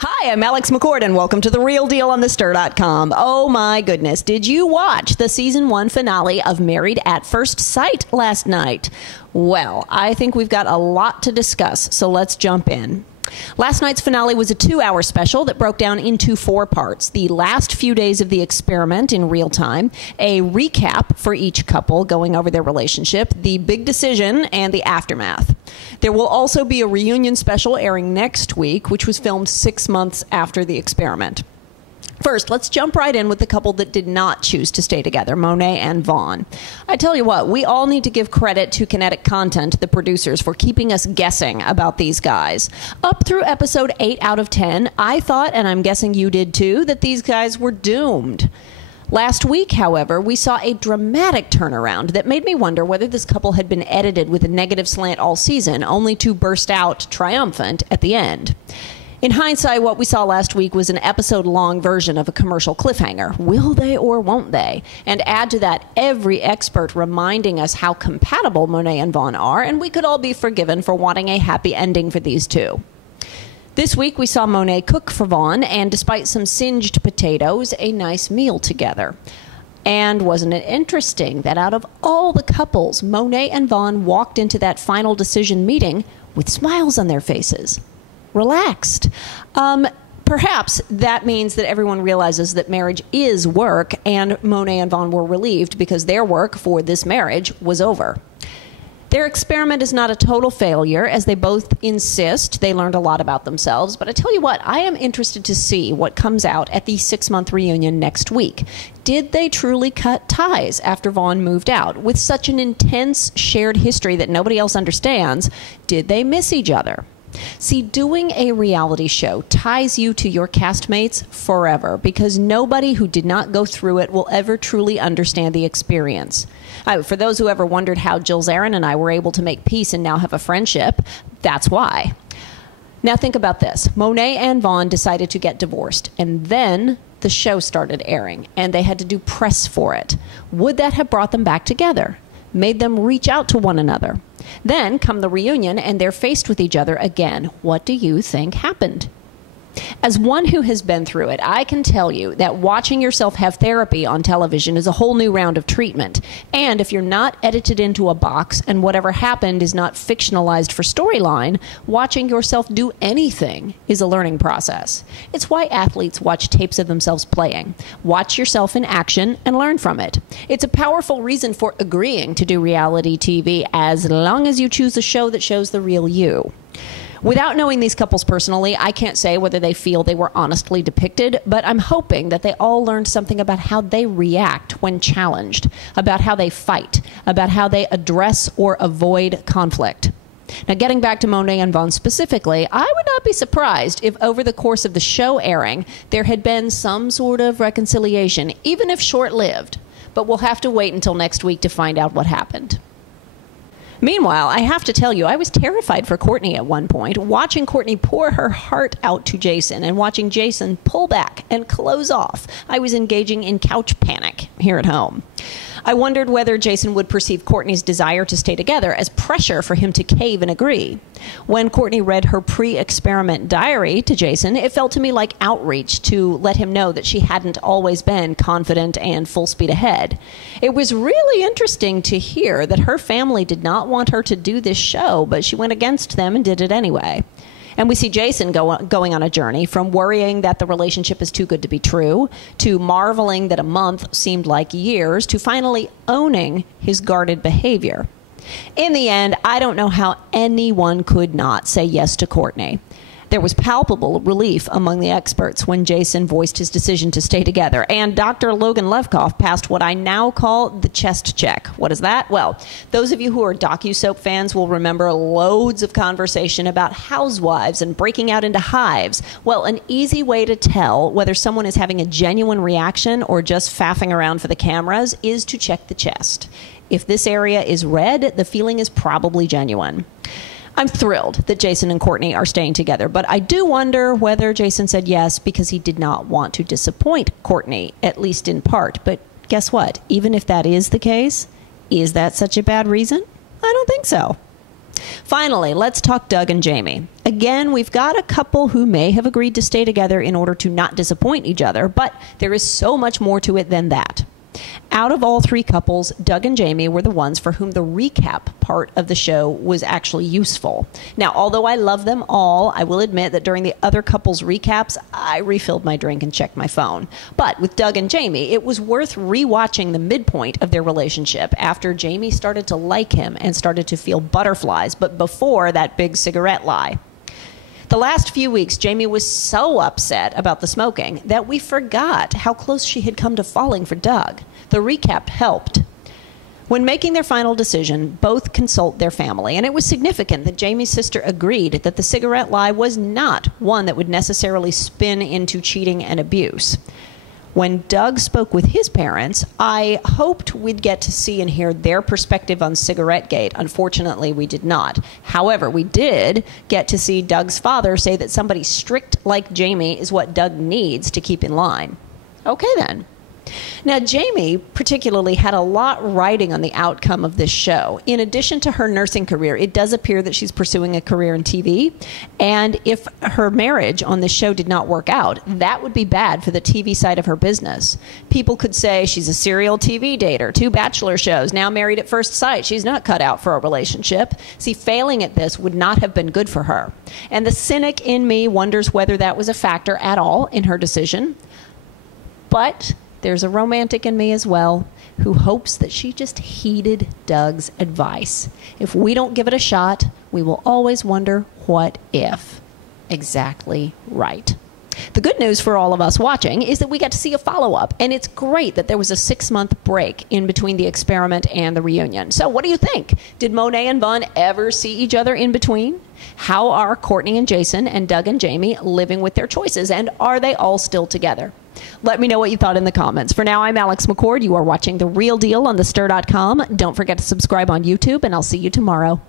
Hi, I'm Alex McCord, and welcome to The Real Deal on thestir.com. Oh my goodness, did you watch the season 1 finale of Married at First Sight last night? Well, I think we've got a lot to discuss, so let's jump in. Last night's finale was a 2-hour special that broke down into 4 parts. The last few days of the experiment in real time, a recap for each couple going over their relationship, the big decision, and the aftermath. There will also be a reunion special airing next week, which was filmed 6 months after the experiment. First, let's jump right in with the couple that did not choose to stay together, Monet and Vaughn. I tell you what, we all need to give credit to Kinetic Content, the producers, for keeping us guessing about these guys. Up through episode 8 out of 10, I thought, and I'm guessing you did too, that these guys were doomed. Last week, however, we saw a dramatic turnaround that made me wonder whether this couple had been edited with a negative slant all season, only to burst out triumphant at the end. In hindsight, what we saw last week was an episode-long version of a commercial cliffhanger. Will they or won't they? And add to that every expert reminding us how compatible Monet and Vaughn are, and we could all be forgiven for wanting a happy ending for these two. This week, we saw Monet cook for Vaughn, and despite some singed potatoes, a nice meal together. And wasn't it interesting that out of all the couples, Monet and Vaughn walked into that final decision meeting with smiles on their faces? Relaxed. Perhaps that means that everyone realizes that marriage is work, and Monet and Vaughn were relieved because their work for this marriage was over. Their experiment is not a total failure, as they both insist they learned a lot about themselves. But I tell you what, I am interested to see what comes out at the 6-month reunion next week. Did they truly cut ties after Vaughn moved out? With such an intense shared history that nobody else understands, did they miss each other? See, doing a reality show ties you to your castmates forever, because nobody who did not go through it will ever truly understand the experience. For those who ever wondered how Jill Zarin and I were able to make peace and now have a friendship, that's why. Now think about this. Monet and Vaughn decided to get divorced, and then the show started airing, and they had to do press for it. Would that have brought them back together? Made them reach out to one another? Then come the reunion, and they're faced with each other again. What do you think happened? As one who has been through it, I can tell you that watching yourself have therapy on television is a whole new round of treatment. And if you're not edited into a box and whatever happened is not fictionalized for storyline, watching yourself do anything is a learning process. It's why athletes watch tapes of themselves playing. Watch yourself in action and learn from it. It's a powerful reason for agreeing to do reality TV, as long as you choose a show that shows the real you. Without knowing these couples personally, I can't say whether they feel they were honestly depicted, but I'm hoping that they all learned something about how they react when challenged, about how they fight, about how they address or avoid conflict. Now, getting back to Monet and Vaughn specifically, I would not be surprised if over the course of the show airing, there had been some sort of reconciliation, even if short-lived. But we'll have to wait until next week to find out what happened. Meanwhile, I have to tell you, I was terrified for Courtney at one point, watching Courtney pour her heart out to Jason and watching Jason pull back and close off. I was engaging in couch panic here at home. I wondered whether Jason would perceive Courtney's desire to stay together as pressure for him to cave and agree. When Courtney read her pre-experiment diary to Jason, it felt to me like outreach to let him know that she hadn't always been confident and full speed ahead. It was really interesting to hear that her family did not want her to do this show, but she went against them and did it anyway. And we see Jason going on a journey from worrying that the relationship is too good to be true, to marveling that a month seemed like years, to finally owning his guarded behavior. In the end, I don't know how anyone could not say yes to Courtney. There was palpable relief among the experts when Jason voiced his decision to stay together, and Dr. Logan Levkoff passed what I now call the chest check. What is that? Well, those of you who are docusoap fans will remember loads of conversation about housewives and breaking out into hives. Well, an easy way to tell whether someone is having a genuine reaction or just faffing around for the cameras is to check the chest. If this area is red, the feeling is probably genuine. I'm thrilled that Jason and Courtney are staying together, but I do wonder whether Jason said yes because he did not want to disappoint Courtney, at least in part. But guess what? Even if that is the case, is that such a bad reason? I don't think so. Finally, let's talk Doug and Jamie. Again, we've got a couple who may have agreed to stay together in order to not disappoint each other, but there is so much more to it than that. Out of all three couples, Doug and Jamie were the ones for whom the recap part of the show was actually useful. Now, although I love them all, I will admit that during the other couples' recaps, I refilled my drink and checked my phone. But with Doug and Jamie, it was worth rewatching the midpoint of their relationship after Jamie started to like him and started to feel butterflies, but before that big cigarette lie. The last few weeks, Jamie was so upset about the smoking that we forgot how close she had come to falling for Doug. The recap helped. When making their final decision, both consult their family, and it was significant that Jamie's sister agreed that the cigarette lie was not one that would necessarily spin into cheating and abuse. When Doug spoke with his parents, I hoped we'd get to see and hear their perspective on Cigarettegate. Unfortunately, we did not. However, we did get to see Doug's father say that somebody strict like Jamie is what Doug needs to keep in line. Okay, then. Now, Jamie particularly had a lot riding on the outcome of this show. In addition to her nursing career, it does appear that she's pursuing a career in TV. And if her marriage on this show did not work out, that would be bad for the TV side of her business. People could say she's a serial TV dater, 2 Bachelor shows, now Married at First Sight. She's not cut out for a relationship. See, failing at this would not have been good for her. And the cynic in me wonders whether that was a factor at all in her decision. But there's a romantic in me as well who hopes that she just heeded Doug's advice. If we don't give it a shot, we will always wonder, what if? Exactly right. The good news for all of us watching is that we got to see a follow-up, and it's great that there was a 6-month break in between the experiment and the reunion. So what do you think? Did Monet and Vaughn ever see each other in between? How are Courtney and Jason and Doug and Jamie living with their choices, and are they all still together? Let me know what you thought in the comments. For now, I'm Alex McCord. You are watching The Real Deal on thestir.com. Don't forget to subscribe on YouTube, and I'll see you tomorrow.